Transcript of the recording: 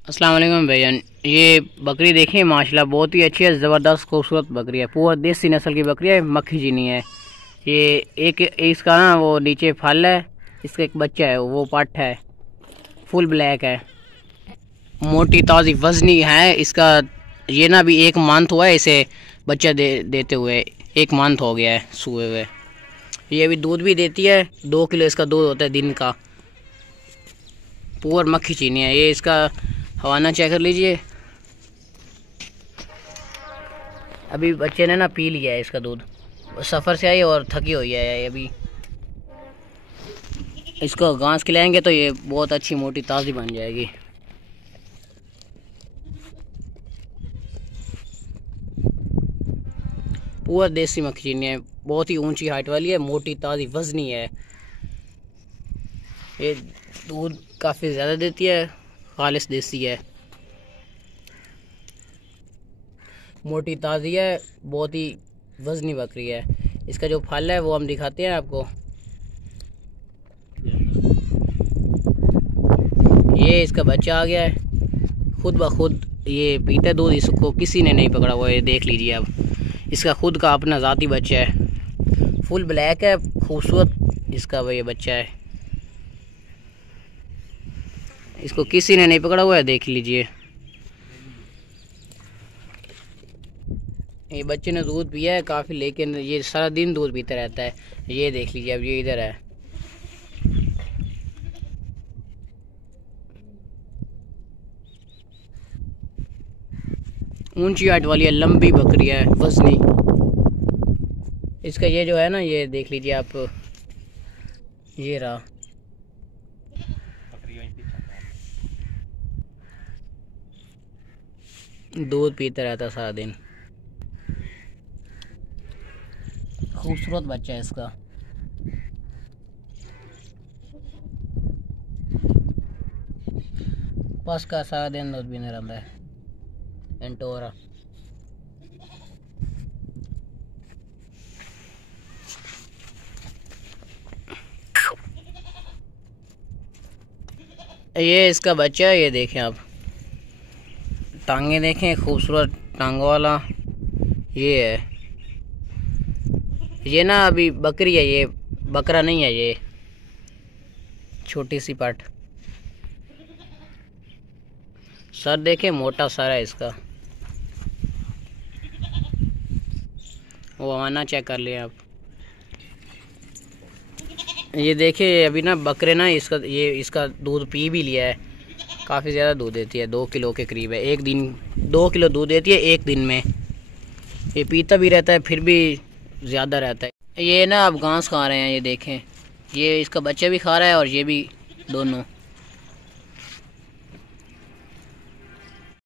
अस्सलाम वालेकुम भैया। ये बकरी देखिए माशाल्लाह बहुत ही अच्छी है, ज़बरदस्त खूबसूरत बकरी है। पूरा देसी नस्ल की बकरी है, मक्खी चीनी है। ये एक इसका ना वो नीचे फल है, इसका एक बच्चा है, वो पट है, फुल ब्लैक है, मोटी ताज़ी वजनी है। इसका ये ना अभी 1 मंथ हुआ है इसे बच्चा देते हुए, 1 मंथ हो गया है सूए हुए। ये अभी दूध भी देती है, 2 किलो इसका दूध होता है दिन का। पूरा मक्खी चीनी है। ये इसका हवाना चेक कर लीजिए। अभी बच्चे ने ना पी लिया है इसका दूध, सफ़र से आई और थकी हुई है। अभी इसको घास खिलाएंगे तो ये बहुत अच्छी मोटी ताज़ी बन जाएगी। पूरा देसी मक्खी चीनी है, बहुत ही ऊंची हाइट वाली है, मोटी ताज़ी वजनी है। ये दूध काफ़ी ज़्यादा देती है, खालिस देसी है, मोटी ताज़ी है, बहुत ही वजनी बकरी है। इसका जो फल है वो हम दिखाते हैं आपको। ये इसका बच्चा आ गया है, खुद ब खुद ये पीता दूध, इसको किसी ने नहीं पकड़ा हुआ है। ये देख लीजिए अब, इसका खुद का अपना ज़ाती बच्चा है, फुल ब्लैक है, खूबसूरत इसका ये बच्चा है। इसको किसी ने नहीं पकड़ा हुआ है, देख लीजिए। ये बच्चे ने दूध पिया है काफ़ी, लेकिन ये सारा दिन दूध पीता रहता है। ये देख लीजिए, अब ये इधर है। ऊंची हाइट वाली है, लंबी बकरी है, वजनी। इसका ये जो है ना, ये देख लीजिए आप, ये रहा। दूध पीता रहता सारा दिन, खूबसूरत बच्चा है इसका। बस का सारा दिन दूध पीने रहता है। एंटोरा ये इसका बच्चा है। ये देखें आप, टांगे देखें, खूबसूरत टांगों वाला ये है। ये ना अभी बकरी है, ये बकरा नहीं है, ये छोटी सी पाट। सर देखें, मोटा सर है इसका। वो हवाना चेक कर लिया आप। ये देखिए अभी ना बकरे ना इसका दूध पी भी लिया है, काफ़ी ज़्यादा दूध देती है, 2 किलो के करीब है। एक दिन 2 किलो दूध देती है एक दिन में। ये पीता भी रहता है, फिर भी ज़्यादा रहता है। ये ना अब घास खा रहे हैं, ये देखें, ये इसका बच्चा भी खा रहा है और ये भी, दोनों।